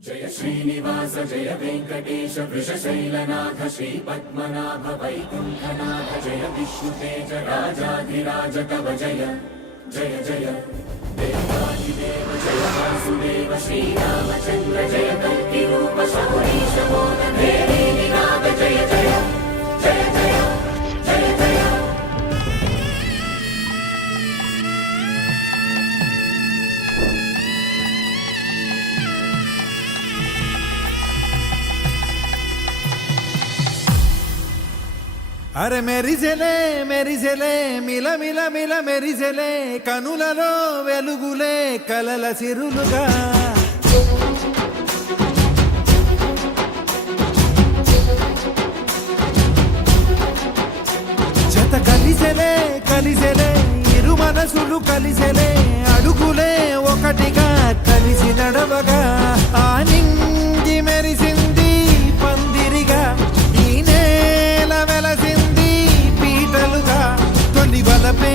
जय श्रीनिवास जय वेंकटेश वृषशैलनाथ श्रीपद्मनाभ वैकुंठनाथ जय विष्णुतेज राजाधिराज तव जय जय जय देवादिदेव जय वासुदेव श्रीरामचंद्र जय कल्किरूप शौरीश मोदन देवी निनाद जय जय जय जय जय जय। అరే మెరిసెలే మెరిసెలే మిల మిల మిల మెరిసెలే కనులలో వెలుగులే కలల సిరులుగా జత కలిసెలే కలిసెలే ఇరు మనసులు కలిసెలే అడుగులే ఒకటిగా కలిసి నడవగా ఆ నింగి మెరిసింది పందిరిగా ఈ నేల వెలసింది పీటలుగా తొలి వలపే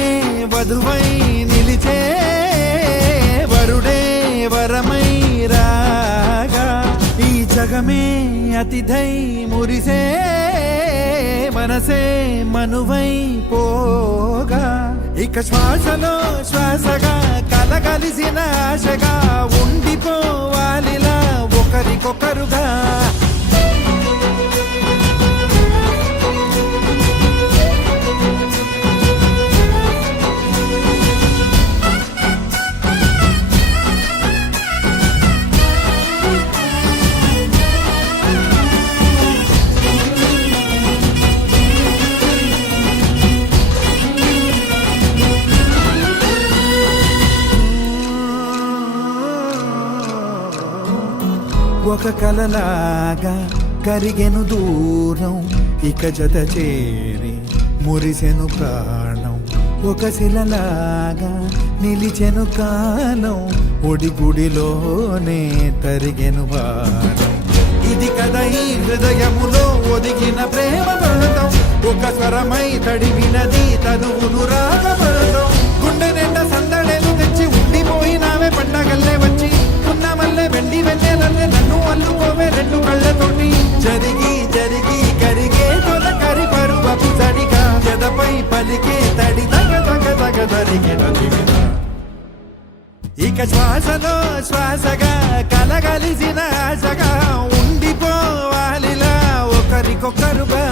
వధువై నిలిచే వరుడే వరమై రాగా ఈ జగమే అతిథై మురిసే మనసే మనువై పోగా ఇక శ్వాసలో శ్వాసగా కలగలిసిన ఆశగా ఉండిపోవాలిలా ఒకరికొకరుగా ఒక కలలాగా కరిగెను దూరం ఇక జత చేరి మురిసెను ప్రాణం ఒక శిలలాగా నిలిచెను కాలం ఒడిగుడిలోనే తరిగెను వారం ఇది కదా ఈ హృదయములో ఒదిగిన ప్రేమ పడతాం ఒక స్వరమై తడివినది తనువును రాగపడతాం గుండె నిండా సందడేలు తెచ్చి ఉండిపోయినావే పండగల్లే వచ్చి ఉన్న మల్లె వెండి వెన్నెలల్లే నన్ను అల్లుకోవే రెండు కళ్ళతోటి జరిగి జరిగి కరిగే తొలకరి పరువపు సడిగా జదపై పలికే తడి తగ తగ తగ తరిగిన దివిన ఇక శ్వాసలో శ్వాసగా కలగలిసిన ఆశగా ఉండిపోవాలిలా ఒకరికొకరుగా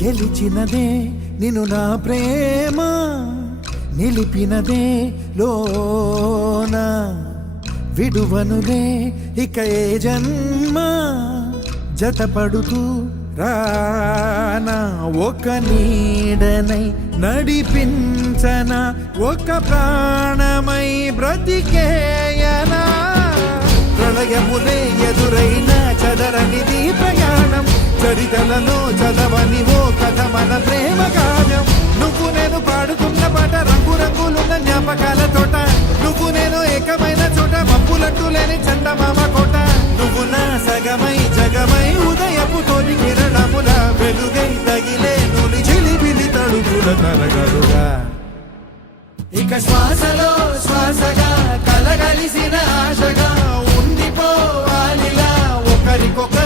గెలిచినదే నిన్ను నా ప్రేమ నిలిపినదే లోన విడువనులే ఇక ఏ జన్మ జతపడుతూ రానా ఒక నీడనై నడిపించన ఒక ప్రాణమై బ్రతికేయనా ప్రళయములే ఎదురైన చదరనిది ప్రయాణం చరితలలో చదవని ఓ కథ మన ప్రేమ కావ్యం నువ్వు నేను పాడుతున్న పాట రంగు రంగులున్న జ్ఞాపకాల తోట నువ్వు నేను ఏకమైన చోట మప్పులట్టు లేని చందమామ కోట నువ్వు నా సగమై జగమై ఉదయపు తోటి కిరణముల వెలుగై తగిలే నులి చిలిపిలి తడుపుల తరగలుగా ఇక శ్వాసలో శ్వాసగా కలగలిసిన ఆశగా ఉండిపోవాలిలా ఒకరికొకరు